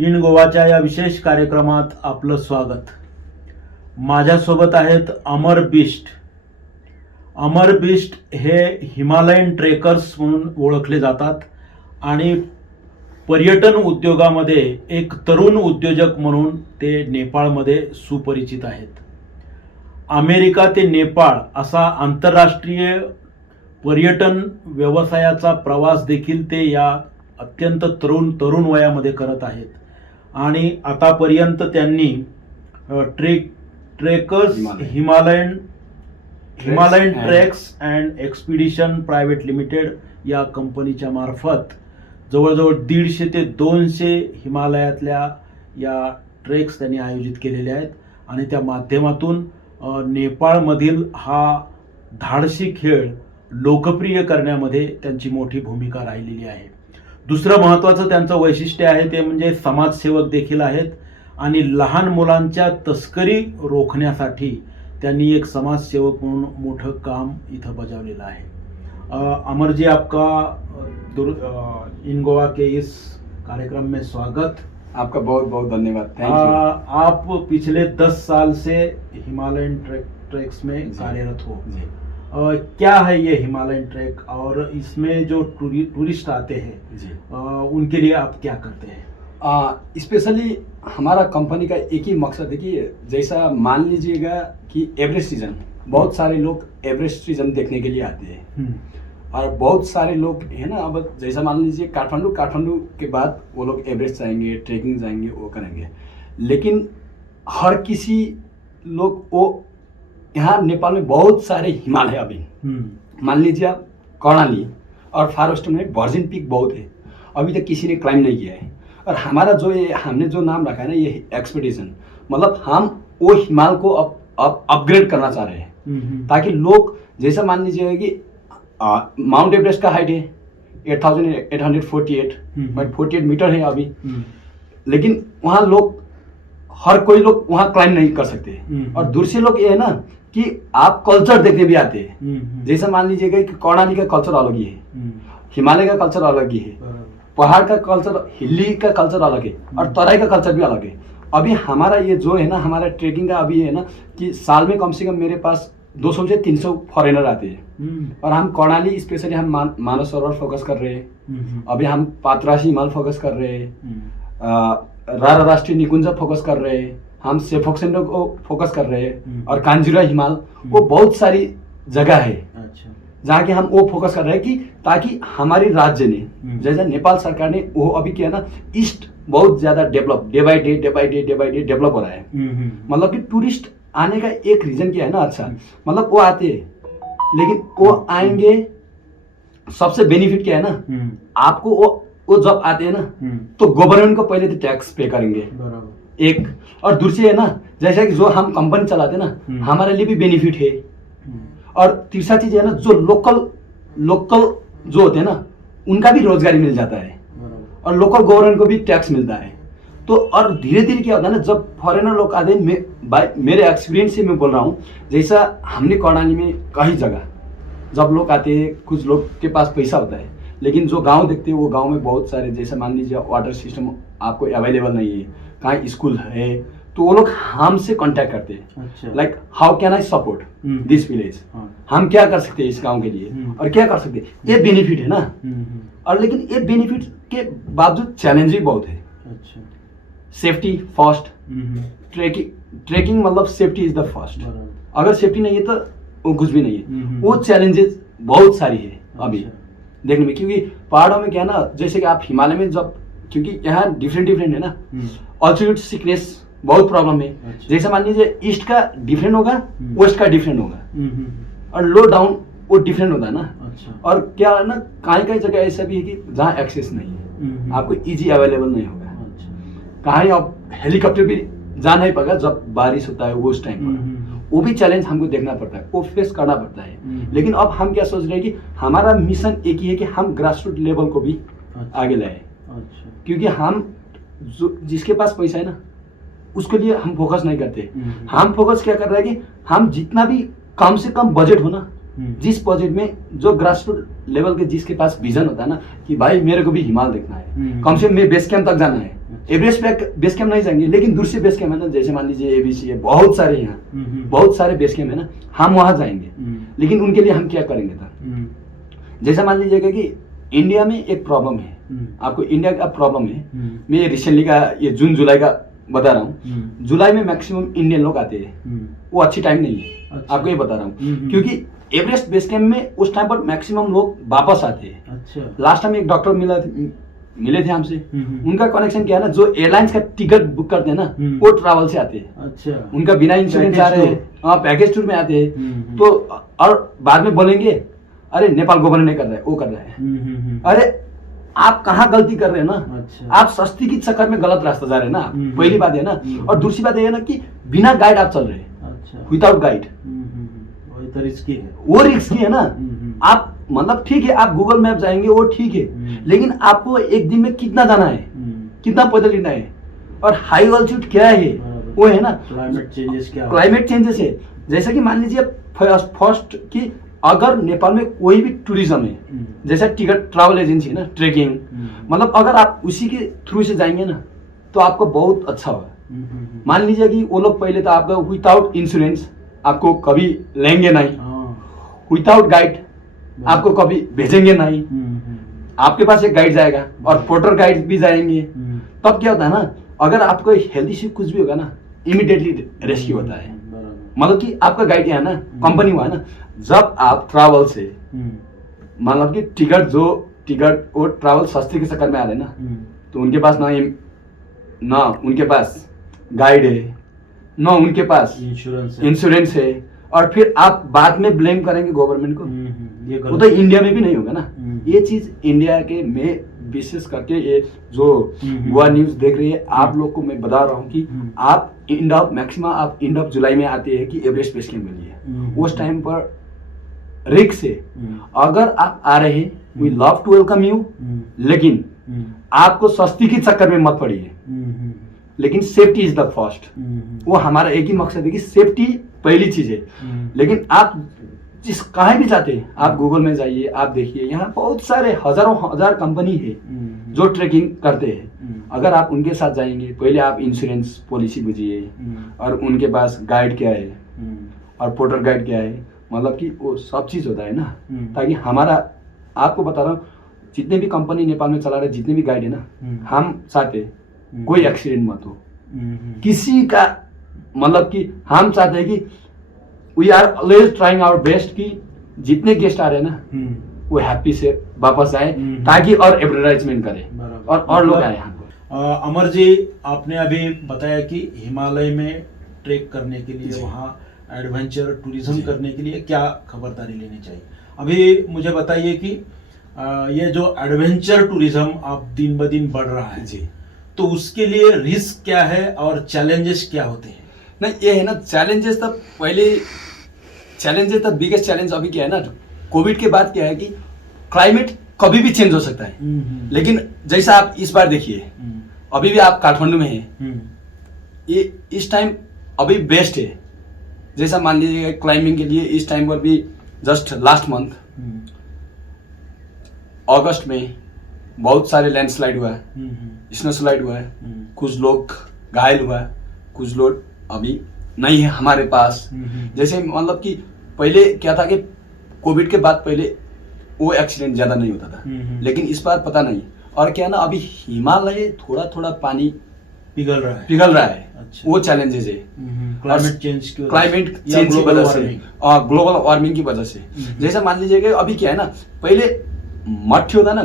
इन गोवाच्या या विशेष कार्यक्रमात आपलं स्वागत. माझ्यासोबत आहेत अमर बिष्ट. अमर बिष्ट हे हिमालयन ट्रेकर्स म्हणून ओळखले जातात आणि पर्यटन उद्योगामध्ये एक तरुण उद्योजक म्हणून ते नेपाळमध्ये सुपरिचित आहेत. अमेरिका ते नेपाळ असा आंतरराष्ट्रीय पर्यटन व्यवसायाचा प्रवास देखील ते या अत्यंत तरुण वयामध्ये करत आहेत आणि आतापर्यंत त्यांनी trekkers Himalayan treks and expedition private limited या कंपनीच्या मार्फत जवळजवळ 150 ते 200 हिमालयातल्या या ट्रेक्स त्यांनी आयोजित केलेले आहेत आणि त्या माध्यमातून नेपाळमधील हा धाडसी खेळ लोकप्रिय करण्यामध्ये त्यांची मोठी भूमिका राहिलेली आहे. दुसरं महत्त्वाचं त्यांचं वैशिष्ट्य आहे ते म्हणजे समाजसेवक देखील आहेत आणि लहान मुलांच्या तस्करी रोखण्यासाठी त्यांनी एक समाजसेवक म्हणून मोठं काम इथं बजावलेलं आहे. अमर जी, आपका इन गोवा के इस कार्यक्रम में स्वागत. आपका बहुत बहुत धन्यवाद. Thank you. आप पिछले 10 साल से हिमालयन ट्रेक्स में कार्यरत हो. क्या है ये हिमालयन ट्रैक और इसमें जो टूरिस्ट आते हैं उनके लिए आप क्या करते हैं? स्पेशली हमारा कंपनी का एक ही मकसद है कि जैसा मान लीजिएगा कि एवरेस्ट सीजन, बहुत सारे लोग एवरेस्ट सीजन देखने के लिए आते हैं और बहुत सारे लोग है ना. अब जैसा मान लीजिए काठमांडू के बाद वो लोग एवरेस्ट जाएंगे, ट्रेकिंग जाएंगे, वो करेंगे. लेकिन हर किसी लोग वो यहाँ नेपाल में बहुत सारे हिमालय अभी मान लीजिए आप कर्णाली और फार वेस्ट में वर्जिन पीक बहुत है, अभी तक किसी ने क्लाइम नहीं किया है. और हमारा जो ये हमने जो नाम रखा है ना, ये एक्सपीडिशन, मतलब हम वो हिमालय को अब अपग्रेड करना चाह रहे हैं ताकि लोग जैसा मान लीजिएगा कि माउंट एवरेस्ट का हाइट है 8848 मीटर है अभी, लेकिन वहाँ लोग हर कोई लोग वहाँ क्लाइम नहीं कर सकते. और दूसरे लोग ये है ना कि आप कल्चर देखने भी आते हैं. जैसा मान लीजिएगा कि कर्णाली का कल्चर अलग ही है, हिमालय का कल्चर अलग ही है, पहाड़ का कल्चर, हिली का कल्चर अलग है और तराई का कल्चर भी अलग है. अभी हमारा ये जो है ना, हमारा ट्रेकिंग का अभी है ना कि साल में कम से कम मेरे पास 200 से 300 फॉरेनर आते हैं. और हम कर्णाली स्पेशली हम मानस सरोवर फोकस कर रहे हैं. अभी हम पात्रासी हिमालय फोकस कर रहे हैं, रारा राष्ट्रीय निकुंज फोकस कर रहे हैं, हम सेफोक्सेंडो को फोकस कर रहे हैं और कांजुरा हिमाल, वो बहुत सारी जगह है जहाँ के हम वो फोकस कर रहे हैं कि ताकि हमारी राज्य ने जैसे नेपाल सरकार ने वो अभी क्या है ना, ईस्ट बहुत ज्यादा develop day by day develop हो रहा है. मतलब कि टूरिस्ट आने का एक रीजन क्या है ना, अच्छा मतलब वो आते हैं लेकिन वो आएंगे, सबसे बेनिफिट क्या है ना, आपको वो जब आते हैं ना तो गवर्नमेंट को पहले तो टैक्स पे करेंगे एक, और दूसरी है ना जैसा कि जो हम कंपनी चलाते हैं ना, हमारे लिए भी बेनिफिट है. और तीसरा चीज है ना, जो लोकल जो होते हैं ना उनका भी रोजगारी मिल जाता है और लोकल गवर्नमेंट को भी टैक्स मिलता है. तो और धीरे धीरे क्या होता है ना, जब फॉरेनर लोग आते हैं, मेरे एक्सपीरियंस से मैं बोल रहा हूँ, जैसा हमने कर्णाली में कई जगह जब लोग आते हैं, कुछ लोग के पास पैसा होता है लेकिन जो गांव देखते हैं वो गांव में बहुत सारे, जैसे मान लीजिए वाटर सिस्टम आपको अवेलेबल नहीं है, कहाँ स्कूल है, तो वो लोग हमसे कांटेक्ट करते हैं, like how can I support this village, हम क्या कर सकते हैं इस गांव के लिए और क्या कर सकते हैं. ये बेनिफिट है ना. और लेकिन ये बेनिफिट के बावजूद चैलेंज भी बहुत है. सेफ्टी फर्स्ट, ट्रेकिंग मतलब सेफ्टी इज द फर्स्ट. अगर सेफ्टी नहीं है तो वो कुछ भी नहीं है. वो चैलेंजेस बहुत सारी है अभी देखने में, क्योंकि पहाड़ों में क्या है ना, जैसे कि आप हिमालय में जब, क्योंकि यहाँ डिफरेंट है ना, ऑल्टीट्यूड सिकनेस बहुत प्रॉब्लम है. जैसे मान लीजिए ईस्ट का डिफरेंट होगा, वेस्ट का डिफरेंट होगा और लो डाउन वो डिफरेंट होता है ना. और क्या है ना, कहीं जगह ऐसा भी है कि जहाँ एक्सेस नहीं है, आपको इजी अवेलेबल नहीं होगा. कहीं आप हेलीकॉप्टर भी जा नहीं पाएगा जब बारिश होता है उस टाइम पर. वो भी चैलेंज हमको देखना पड़ता है, वो फेस करना पड़ता है. लेकिन अब हम क्या सोच रहे हैं कि हमारा मिशन एक ही है कि हम ग्रास रूट लेवल को भी आगे लाए. क्योंकि हम जिसके पास पैसा है ना उसके लिए हम फोकस नहीं करते. हम फोकस क्या कर रहे हैं कि हम जितना भी कम से कम बजट हो ना जिस बजट में जो ग्रास रूट लेवल के जिसके पास विजन होता है ना कि भाई मेरे को भी हिमालय देखना है, कम से कम बेस कैंप तक जाना है, एवरेस्ट बेस कैंप नहीं जाएंगे लेकिन दूर से बेस कैंप है ना, जैसे मान लीजिए एबीसी है, बहुत सारे यहाँ बहुत सारे बेस कैंप है ना, हम वहाँ जाएंगे। लेकिन उनके लिए हम क्या करेंगे था, जैसा मान लीजिएगा कि इंडिया में एक प्रॉब्लम है, आपको इंडिया का प्रॉब्लम है, मैं रिसेंटली का ये जून जुलाई का बता रहा हूँ, जुलाई में मैक्सिमम इंडियन लोग आते हैं, वो अच्छी टाइम नहीं है। अच्छा। आपको ये बता रहा हूँ क्योंकि एवरेस्ट बेस कैंप में उस टाइम पर मैक्सिमम लोग वापस आते हैं। अच्छा। लास्ट टाइम एक डॉक्टर मिले थे हमसे, उनका कनेक्शन क्या है ना, जो एयरलाइंस का टिकट बुक करते हैं ना वो ट्रैवल से आते हैं। अच्छा। उनका बिना इंश्योरेंस आ रहे हैं, हाँ पैकेज टूर में आते हैं। तो और बाद में बोलेंगे अरे नेपाल गवर्नमेंट नहीं कर रहा है, वो कर रहा है। अरे आप कहाँ गलती कर रहे हैं ना, अच्छा। आप सस्ती के चक्कर में गलत रास्ता जा रहे हैं ना, पहली बात है ना। और दूसरी बात ये है ना कि बिना गाइड आप चल रहे हैं, अच्छा, विदाउट गाइड, वही तो रिस्की है, वो रिस्की है ना। आप मतलब ठीक है आप गूगल मैप जाएंगे वो ठीक है, लेकिन आपको एक दिन में कितना जाना है, कितना पैदल लेना है, और हाई ऑल्टीट्यूड क्या है वो है ना, क्लाइमेट चेंजेस है। जैसे कि मान लीजिए फर्स्ट कि अगर नेपाल में कोई भी टूरिज्म है, जैसे टिकट ट्रैवल एजेंसी है ना, ट्रेकिंग, मतलब अगर आप उसी के थ्रू से जाएंगे ना तो आपको बहुत अच्छा होगा। मान लीजिए कि वो लोग पहले तो आपका विदाउट इंश्योरेंस आपको कभी लेंगे नहीं, विदाउट गाइड आपको कभी भेजेंगे नहीं, आपके पास एक गाइड जाएगा और पोर्टर गाइड भी जाएंगे। तब क्या होता है ना, अगर आपको हेल्थ इश्यू कुछ भी होगा ना इमीडिएटली रेस्क्यू होता है। मतलब कि आपका गाइड यहाँ है ना, कंपनी हुआ है ना, जब आप ट्रैवल से मतलब कि टिकट वो ट्रैवल सस्ते के चक्कर में आ रहे हैं ना, तो उनके पास ना उनके पास गाइड है, ना उनके पास इंश्योरेंस है, और फिर आप बाद में ब्लेम करेंगे गवर्नमेंट को, वो तो इंडिया में भी नहीं होगा ना। ये चीज इंडिया के में विशेष करके ये जो गोवा न्यूज देख रही है आप लोग को मैं बता रहा हूँ कि आप आप एंड ऑफ जुलाई में आते हैं कि एवरेस्ट बेस कैंप के लिए, उस टाइम पर रिस्क है। अगर आप आ रहे हैं we love to welcome you, लेकिन आपको सस्ती के चक्कर में मत पड़िए, लेकिन सेफ्टी इज द फर्स्ट। वो हमारा एक ही मकसद है कि सेफ्टी पहली चीज है। लेकिन आप जिस कहीं भी जाते हैं आप गूगल में जाइए, आप देखिए यहाँ बहुत सारे हजारों हजार कंपनी है जो ट्रेकिंग करते हैं। अगर आप उनके साथ जाएंगे, पहले आप इंश्योरेंस पॉलिसी बुझिए और उनके पास गाइड क्या है और पोर्टर गाइड क्या है, मतलब कि वो सब चीज होता है ना, ताकि हमारा आपको बता रहा हूँ जितने भी कंपनी नेपाल में चला रहे, जितने भी गाइड है ना, हम चाहते कोई एक्सीडेंट मत हो किसी का, मतलब कि हम चाहते हैं कि we are always trying our best कि जितने गेस्ट आ रहे हैं ना वो हैप्पी से वापस आए, ताकि और एडवर्टाइजमेंट करें और लोग आए यहाँ पर। अमर जी, आपने अभी बताया कि हिमालय में ट्रेक करने के लिए, वहाँ एडवेंचर टूरिज्म करने के लिए क्या खबरदारी लेनी चाहिए। अभी मुझे बताइए कि ये जो एडवेंचर टूरिज्म आप दिन ब दिन बढ़ रहा है जी, तो उसके लिए रिस्क क्या है और चैलेंजेस क्या होते हैं। नहीं ये है ना चैलेंजेस, तब पहले चैलेंजेस तब बिगेस्ट चैलेंज अभी क्या है ना, कोविड के बाद क्या है कि क्लाइमेट कभी भी चेंज हो सकता है। लेकिन जैसा आप इस बार देखिए, अभी भी आप काठमांडू में हैं, ये इस टाइम अभी बेस्ट है। जैसा मान लीजिए क्लाइंबिंग के लिए इस टाइम पर भी जस्ट लास्ट मंथ अगस्त में बहुत सारे लैंडस्लाइड हुआ है, स्नो स्लाइड हुआ है, कुछ लोग घायल हुआ है, कुछ लोग अभी नहीं है हमारे पास। जैसे मतलब कि पहले क्या था कि कोविड के बाद पहले वो एक्सीडेंट ज्यादा नहीं होता था, लेकिन इस बार पता नहीं। और क्या ना, अभी हिमालय थोड़ा थोड़ा पानी पिघल रहा है। अच्छा। वो चैलेंजेस है क्लाइमेट चेंज की वजह से और ग्लोबल वार्मिंग की वजह से। जैसे मान लीजिए अभी क्या है ना, पहले मट्टी होता ना,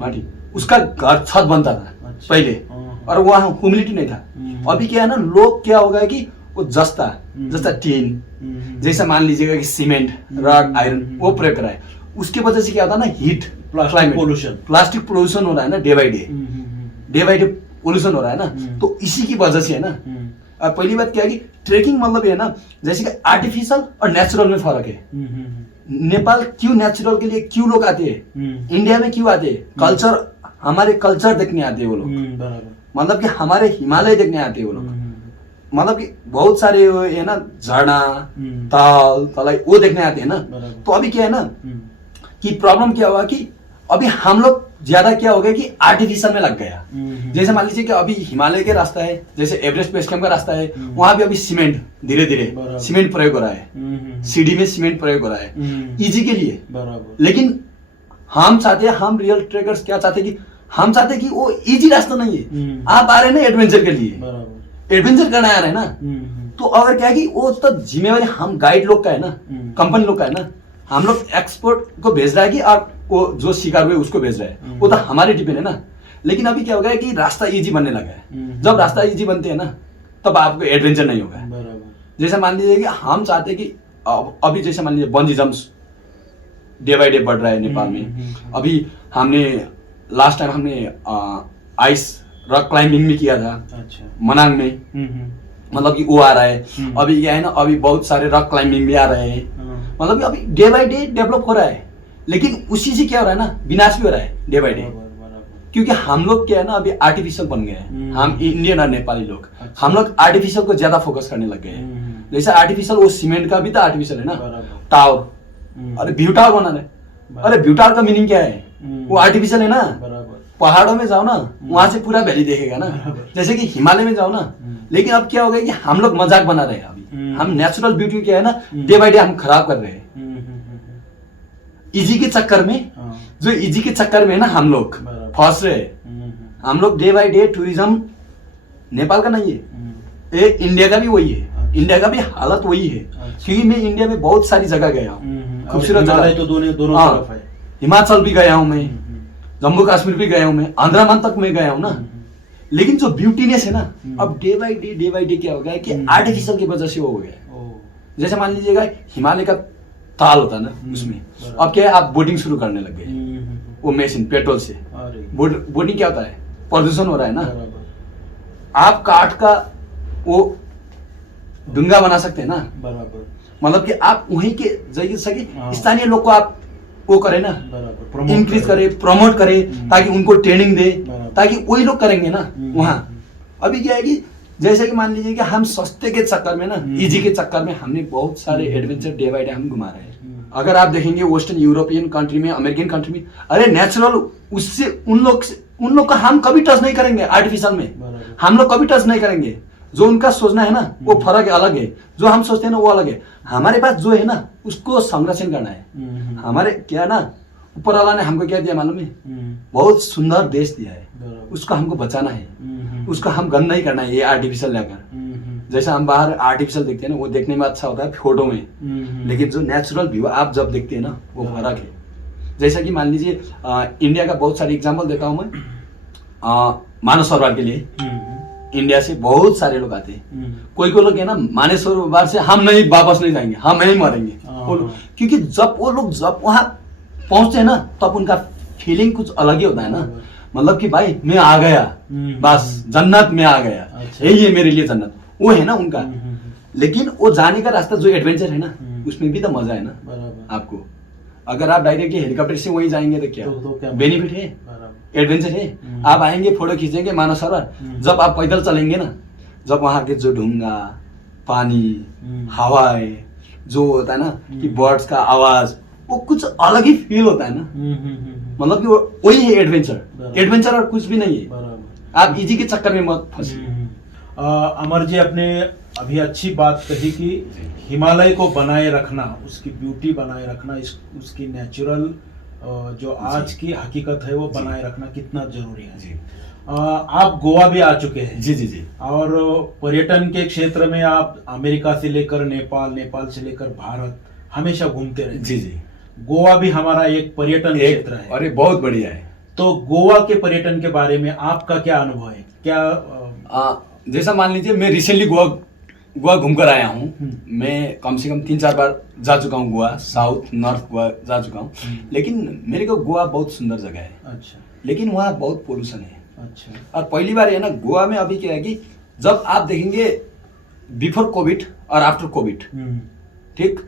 माटी उसका घर छत बनता था। अच्छा। पहले और वहाँ ह्यूमिडिटी नहीं था। अभी क्या है ना, लोग क्या होगा कि वो जस्ता टीन, जैसा मान लीजिएगा कि सीमेंट, रॉड, आयरन वो प्रयोग करा है, उसके वजह से क्या होता है ना, हीट, प्लास्टिक पोल्यूशन हो रहा है ना, डे बाई डे पोल्यूशन हो रहा है ना, तो इसी की वजह से है ना। और पहली बात क्या है कि ट्रेकिंग मतलब ये है ना, जैसे कि आर्टिफिशियल और नेचुरल में फर्क है। नेपाल क्यों नेचुरल के लिए क्यों लोग आते हैं, इंडिया में क्यों आते हैं, कल्चर, हमारे कल्चर देखने आते हैं वो लोग, मतलब कि हमारे हिमालय देखने आते हैं वो लोग। मतलब कि बहुत सारे वो है ना झरना ताल तलाई वो देखने आते हैं ना। बराबर। तो अभी क्या है ना कि प्रॉब्लम क्या हुआ कि अभी हम लोग ज्यादा क्या हो गया कि आर्टिफिशियल में लग गया। जैसे मान लीजिए कि अभी हिमालय के रास्ता है, जैसे एवरेस्ट बेस कैंप का रास्ता है, वहां भी अभी सीमेंट धीरे धीरे सीमेंट प्रयोग हो रहा है, सीडी में सीमेंट प्रयोग हो रहा है इजी के लिए। बराबर। लेकिन हम चाहते हैं, हम रियल ट्रेकर्स क्या चाहते हैं कि हम चाहते हैं कि वो इजी रास्ता नहीं है, आप आ रहे हैं ना एडवेंचर के लिए, बराबर। एडवेंचर करना आ रहे हैं ना। तो अगर क्या है कि वो तो जिम्मेवारी हम गाइड लोग का है ना, कंपनी लोग का है ना। हम लोग एक्सपोर्ट को भेज रहा है कि आप वो जो शिकार हुए उसको भेज रहा है, वो तो हमारे डिपेंड है ना। लेकिन अभी क्या हो गया है कि रास्ता इजी बनने लगा है। जब रास्ता इजी बनते हैं ना तब आपको एडवेंचर नहीं होगा। बराबर। जैसे मान लीजिए कि हम चाहते हैं कि अभी जैसे मान लीजिए bungee jumps day by day बढ़ रहा है नेपाल में। अभी हमने लास्ट टाइम हमने आइस रॉक क्लाइंबिंग में किया था। अच्छा। मनांग में, मतलब कि वो आ रहा है। अभी क्या है ना, अभी बहुत सारे रॉक क्लाइंबिंग भी आ रहे हैं। मतलब कि अभी डे बाय डे डेवलप हो रहा है। लेकिन उसी से क्या हो रहा है ना, विनाश भी हो रहा है डे बाय डे। क्योंकि हम लोग क्या है ना अभी आर्टिफिशियल बन गए हैं। हम इंडियन और नेपाली लोग, हम लोग आर्टिफिशियल को ज्यादा फोकस करने लग गए हैं। जैसे आर्टिफिशियल वो सीमेंट का भी तो आर्टिफिशियल है ना, टावर। अरे व्यू टावर बनाना है, अरे व्यू टावर का मीनिंग क्या है, वो आर्टिफिशियल है ना। पहाड़ों में जाओ ना, वहां से पूरा वैली देखेगा ना, जैसे कि हिमालय में जाओ ना। लेकिन अब क्या हो गया कि हम लोग मजाक बना रहे हैं अभी। हम नेचुरल ब्यूटी क्या है ना डे बाय डे हम खराब कर रहे हैं इजी के चक्कर में। जो इजी के चक्कर में है ना हम लोग फंस रहे हैं। हम लोग day by day tourism Nepal का नहीं है, ये इंडिया का भी वही है। इंडिया का भी हालत वही है। क्योंकि मैं इंडिया में बहुत सारी जगह गया हूँ, खूबसूरत जगह तो दोनों तरफ है। हिमाचल भी गया हूँ मैं, जम्मू कश्मीर भी गया हूँ मैं, अंडमान तक मैं गया हूँ ना। लेकिन जो ब्यूटीनेस है ना अब डे बाय डे क्या हो गया है कि आर्टिफिशियल की वजह से हो गया। जैसे मान लीजिएगा हिमालय का ताल होता है ना, उसमें अब क्या है आप बोटिंग शुरू करने लग गए वो मशीन पेट्रोल से। बोटिंग क्या होता है, प्रदूषण हो रहा है ना। आप काठ का वो डुंगा बना सकते हैं ना। बराबर। मतलब कि आप वहीं के जैसे स्थानीय लोग को आप वो करे ना, इंक्रीज करे, प्रमोट करे, ताकि उनको ट्रेनिंग दे, ताकि वही लोग करेंगे ना वहाँ। अभी क्या है कि जैसे कि मान लीजिए कि हम सस्ते के चक्कर में ना, इजी के चक्कर में हमने बहुत सारे एडवेंचर डे बाय डे हम घुमा रहे हैं। अगर आप देखेंगे वेस्टर्न यूरोपियन कंट्री में, अमेरिकन कंट्री में, अरे नेचुरल उससे उन लोग का हम कभी टच नहीं करेंगे। आर्टिफिशियल में हम लोग कभी टच नहीं करेंगे। जो उनका सोचना है ना वो फर्क है, अलग है। जो हम सोचते हैं ना वो अलग है। हमारे पास जो है ना उसको संरक्षण करना है। हमारे क्या ना ऊपर वाला ने हमको क्या दिया मालूम है, बहुत सुंदर देश दिया है, उसको हमको बचाना है, उसको हम गंद नहीं करना है ये आर्टिफिशियल लेकर। जैसा हम बाहर आर्टिफिशियल देखते हैं ना वो देखने में अच्छा होता है फोटो में, लेकिन जो नेचुरल व्यू आप जब देखते हैं ना वो फर्क है। जैसा कि मान लीजिए इंडिया का बहुत सारे एग्जाम्पल देता हूँ मैं। मानव सरोवर के लिए इंडिया से बहुत सारे लोग आते हैं। कोई लोग है ना मानव सरोवर से हम नहीं वापस नहीं जाएंगे, हम यहीं मरेंगे। क्योंकि जब वो लोग जब वहां पहुंचते हैं ना तब उनका फीलिंग कुछ अलग ही होता है ना। मतलब कि भाई मैं आ गया, बस जन्नत में आ गया, यही है मेरे लिए जन्नत, वो है ना उनका। लेकिन वो जाने का रास्ता जो एडवेंचर है ना उसमें भी तो मजा है ना आपको। अगर आप डायरेक्टली हेलीकॉप्टर से वहीं जाएंगे तो क्या बेनिफिट है, एडवेंचर है। आप आएंगे फोटो खींचेंगे मानव सरोवर, जब आप पैदल चलेंगे ना, जब वहां के जो ढूंगा पानी हवाएं जो होता है ना कि बर्ड्स का आवाज, वो कुछ अलग ही फील होता है ना। मतलब कि वही है एडवेंचर। एडवेंचर और कुछ भी नहीं है। आप इजी के चक्कर में मत फंसिए। अमर जी आपने अभी अच्छी बात कही कि हिमालय को बनाए रखना, उसकी ब्यूटी बनाए रखना, उसकी नेचुरल जो आज की हकीकत है वो बनाए रखना कितना जरूरी है। आप गोवा भी आ चुके हैं। जी। और पर्यटन के क्षेत्र में आप अमेरिका से लेकर नेपाल, नेपाल से लेकर भारत हमेशा घूमते रहे। जी। गोवा भी हमारा एक पर्यटन क्षेत्र है। अरे बहुत बढ़िया है। तो गोवा के पर्यटन के बारे में आपका क्या अनुभव है? क्या जैसा मान लीजिए मैं रिसेंटली गोवा घूमकर आया हूँ। मैं कम से कम 3-4 बार जा चुका हूँ गोवा, साउथ नॉर्थ गोवा जा चुका हूँ। लेकिन मेरे को गोवा बहुत सुंदर जगह है। अच्छा। लेकिन वहाँ बहुत पोल्यूशन है। अच्छा। और पहली बार है ना गोवा में अभी क्या है कि जब आप देखेंगे बिफोर कोविड और आफ्टर कोविड, ठीक,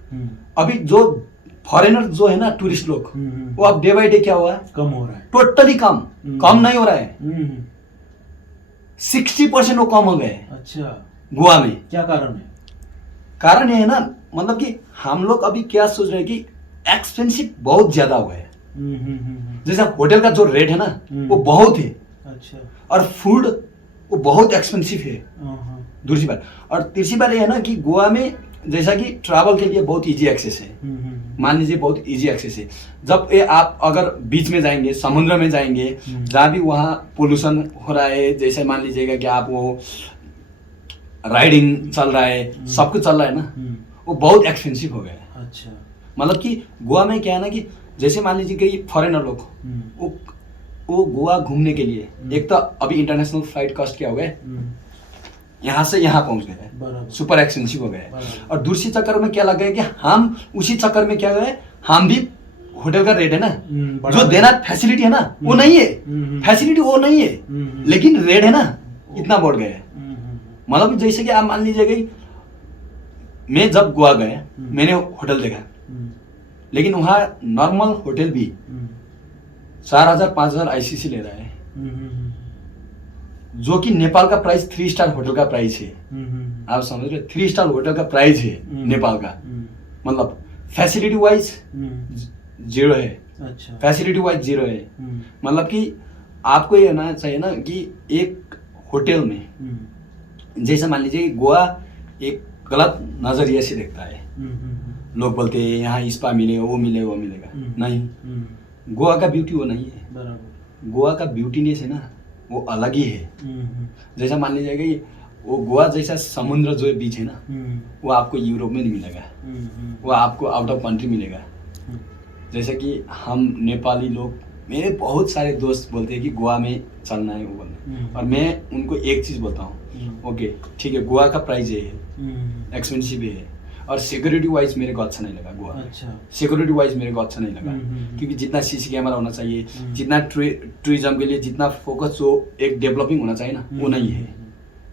अभी जो फॉरेनर जो है ना टूरिस्ट लोग, वो अब डे बाय डे क्या हुआ है, कम हो रहा है। टोटली कम नहीं हो रहा है। 60% वो कम हो गए। अच्छा। गोवा में। क्या कारण है? कारण ये है ना, मतलब कि हम लोग अभी क्या सोच रहे हैं कि एक्सपेंसिव बहुत ज्यादा हो गया है। जैसे होटल का जो रेट है ना वो बहुत है। अच्छा। और फूड वो बहुत एक्सपेंसिव है। दूसरी बात, और तीसरी बात ये है ना कि गोवा में जैसा कि ट्रैवल के लिए बहुत इजी एक्सेस है। मान लीजिए बहुत इजी एक्सेस है। जब ये आप अगर बीच में जाएंगे, समुद्र में जाएंगे, जहाँ भी वहाँ पोल्यूशन हो रहा है, जैसे मान लीजिएगा कि आप वो राइडिंग चल रहा है, सब कुछ चल रहा है ना, वो बहुत एक्सपेंसिव हो गया है। अच्छा। मतलब कि गोवा में क्या है ना कि जैसे मान लीजिए कि फॉरेनर लोग वो गोवा घूमने के लिए, एक तो अभी इंटरनेशनल फ्लाइट कॉस्ट क्या हो गए, यहाँ से यहाँ पहुंच गए, सुपर एक्सपेंसिव हो गए। और दूसरी चक्कर में क्या लग गया कि हम उसी चक्कर में क्या गए, हम भी होटल का रेट है ना, जो देना फैसिलिटी है ना वो नहीं है, फैसिलिटी वो नहीं है, लेकिन रेट है ना इतना बढ़ गया है। मतलब जैसे कि आप मान लीजिए कि मैं जब गोवा गया मैंने होटल देखा, लेकिन वहाँ नॉर्मल होटल भी 4,000-5,000 ICC ले रहा है, जो कि नेपाल का प्राइस 3 स्टार होटल का प्राइस है। आप समझ रहे, 3 स्टार होटल का प्राइस है नेपाल का। मतलब फैसिलिटी वाइज जीरो है। अच्छा। फैसिलिटी वाइज जीरो है। मतलब कि आपको ये होना चाहिए ना कि एक होटल में जैसे मान लीजिए गोवा एक गलत नजरिए से देखता है, लोग बोलते हैं यहाँ स्पा मिले, वो मिले, वो मिलेगा, नहीं, गोवा का ब्यूटी वो नहीं है। बराबर। गोवा का ब्यूटीनेस है ना वो अलग ही है। जैसा मान लीजिए कि वो गोवा जैसा समुद्र जो बीच है ना वो आपको यूरोप में नहीं मिलेगा, वो आपको आउट ऑफ कंट्री मिलेगा। जैसे कि हम नेपाली लोग, मेरे बहुत सारे दोस्त बोलते हैं कि गोवा में चलना है, वो बोलना है, और मैं उनको एक चीज़ बोलता हूँ, ओके ठीक है, गोवा का प्राइस ये है, एक्सपेंसिव है, और सिक्योरिटी वाइज मेरे को अच्छा नहीं लगा गोवा। अच्छा। सिक्योरिटी वाइज मेरे को अच्छा नहीं लगा, क्योंकि जितना CC कैमरा होना चाहिए, जितना टूरिज्म के लिए जितना फोकस जो एक डेवलपिंग होना चाहिए ना वो नहीं है।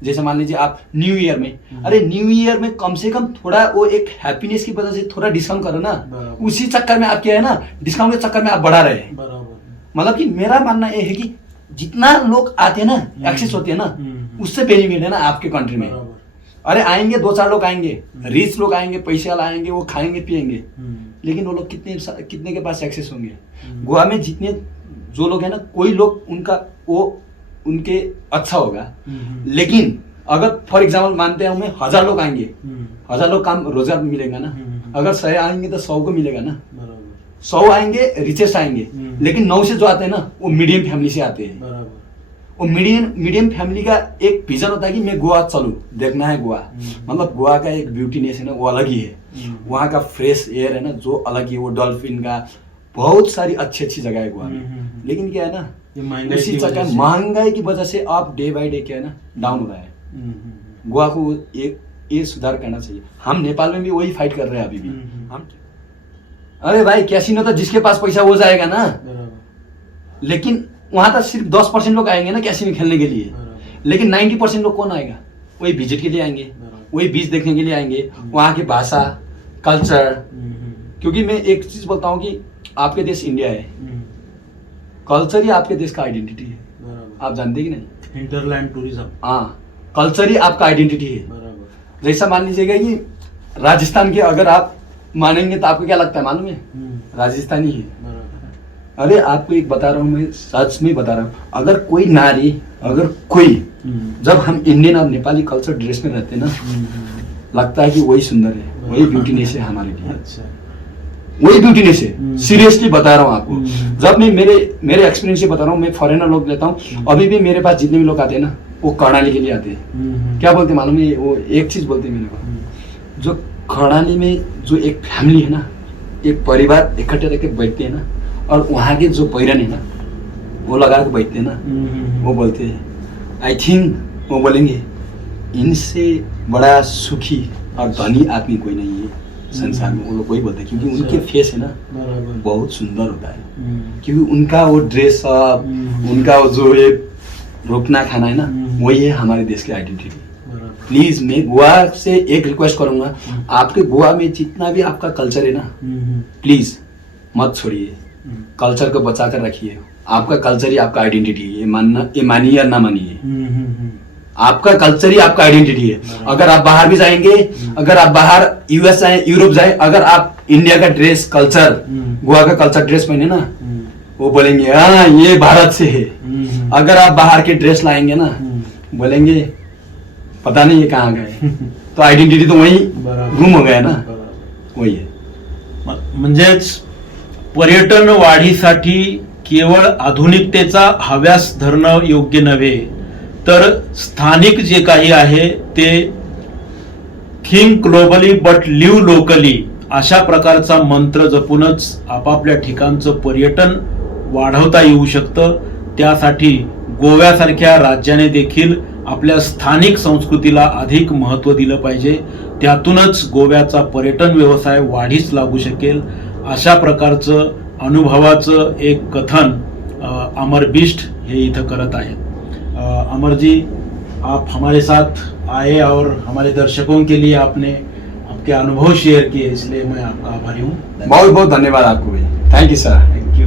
जैसे मान लीजिए आप न्यू ईयर में, अरे न्यू ईयर में कम से कम थोड़ा वो एक हैप्पीनेस की वजह से थोड़ा डिस्काउंट करो ना, उसी चक्कर में आप क्या है ना, डिस्काउंट के चक्कर में आप बढ़ा रहे हैं। मतलब कि मेरा मानना ये है कि जितना लोग आते हैं ना, एक्सेस होते हैं ना, उससे बेनिफिट है ना आपके कंट्री में। अरे आएंगे 2-4 लोग आएंगे, रिच लोग आएंगे, पैसे वाला आएंगे, वो खाएंगे पिएंगे, लेकिन वो लोग कितने के पास एक्सेस होंगे। गोवा में जितने जो लोग हैं ना, कोई लोग उनका वो उनके अच्छा होगा, लेकिन अगर फॉर एग्जाम्पल मानते हैं हमें 1000 लोग आएंगे, 1000 लोग काम रोजगार मिलेगा ना, अगर 100 आएंगे तो 100 को मिलेगा ना, 100 आएंगे रिचेस्ट आएंगे, लेकिन 9 से जो आते हैं ना वो मीडियम फैमिली से आते हैं। वो मीडियम फैमिली का एक विजन होता है कि मैं गोवा चलूं, देखना है गोवा। मतलब गोवा का एक ब्यूटीनेस है ना वो अलग ही है, वहाँ का फ्रेश एयर है ना जो अलग ही है, वो डॉल्फिन का बहुत सारी अच्छी जगह है गोवा में। लेकिन क्या है ना, उसी चक्कर महंगाई की वजह से आप डे बाय डे क्या है ना डाउन हो रहा है। गोवा को एक ये सुधार करना चाहिए। हम नेपाल में भी वही फाइट कर रहे हैं अभी भी। हम अरे भाई कैसीनो तो जिसके पास पैसा वो जाएगा ना, लेकिन वहां तो सिर्फ 10% लोग आएंगे ना कैसीनो खेलने के लिए, लेकिन 90% लोग कौन आएगा, वही विजिट के लिए आएंगे, वही बीच देखने के लिए आएंगे, वहाँ की भाषा कल्चर। क्योंकि मैं एक चीज बोलता हूँ कि आपके देश इंडिया है, कल्चर ही आपके देश का आइडेंटिटी है, आप जानते कि नहीं, इंटरलैंड टूरिज्म। हाँ, कल्चर ही आपका आइडेंटिटी है। जैसा मान लीजिएगा कि राजस्थान के अगर आप मानेंगे तो आपको क्या लगता है मालूम है, राजस्थानी है। अरे आपको एक बता रहा हूँ, मैं सच में बता रहा हूँ, अगर कोई नारी, अगर कोई, जब हम इंडियन और नेपाली कल्चर ड्रेस में रहते हैं ना, लगता है कि वही सुंदर है, वही ब्यूटीनेस है हमारे लिए। अच्छा। वही ब्यूटीनेस है, सीरियसली बता रहा हूँ आपको। जब मैं मेरे एक्सपीरियंस से बता रहा हूँ, मैं फॉरेनर लोग लेता हूँ, अभी भी मेरे पास जितने भी लोग आते हैं ना वो कर्णाली के लिए आते हैं। क्या बोलते हैं मालूम है, वो एक चीज बोलते हैं मेरे को, जो कर्णाली में जो एक फैमिली है ना, एक परिवार इकट्ठे रह के बैठते हैं ना, और वहाँ के जो पैरन है ना वो लगा के बैठते हैं ना, वो बोलते हैं, आई थिंक वो बोलेंगे इनसे बड़ा सुखी और धनी आदमी कोई नहीं है संसार में। वो लोग वही बोलते हैं, क्योंकि उनके फेस है ना बहुत सुंदर होता है, क्योंकि उनका वो ड्रेस अप, उनका वो जो ये रोकना खाना है ना, वही है हमारे देश की आइडेंटिटी। प्लीज मैं गोवा से एक रिक्वेस्ट करूंगा, आपके गोवा में जितना भी आपका कल्चर है ना, प्लीज मत छोड़िए, कल्चर को बचा कर रखिए। आपका कल्चर ही आपका आइडेंटिटी है, ये मानिए या ना मानिए, आपका कल्चर ही आपका आइडेंटिटी है। अगर आप बाहर भी जाएंगे, अगर आप बाहर यूएस जाए, यूरोप जाए, अगर आप इंडिया का ड्रेस कल्चर, गोवा का कल्चर ड्रेस पहने ना, वो बोलेंगे हाँ ये भारत से है। अगर आप बाहर के ड्रेस लाएंगे ना, बोलेंगे पता नहीं ये कहाँ गए। तो आयडेंटिटी तो वही गुम हो गया ना, वही है। म्हणजेच पर्यटन वाढीसाठी केवळ आधुनिकतेचा हव्यास धरणं योग्य नव्हे, तर स्थानिक जे काही आहे ते think globally but live locally अशा प्रकारचा मंत्र जपूनच आपापल्या ठिकाणचं पर्यटन वाढवता येऊ शकतं। त्यासाठी गोव्यासारख्या राज्याने देखील आपल्या स्थानिक संस्कृतीला अधिक महत्त्व दिलं पाहिजे। त्यातूनच गोव्याचा पर्यटन व्यवसाय वाढीस लागू शकेल। अशा प्रकारचं अनुभवाचं एक कथन अमर बिष्ट हे इथं करत आहेत। अमर जी, आप हमारे साथ आए और हमारे दर्शकों के लिए आपने आपके अनुभव शेयर किए, इसलिए मैं आपका आभारी हूँ। बहुत बहुत धन्यवाद आपको भी। Thank you sir.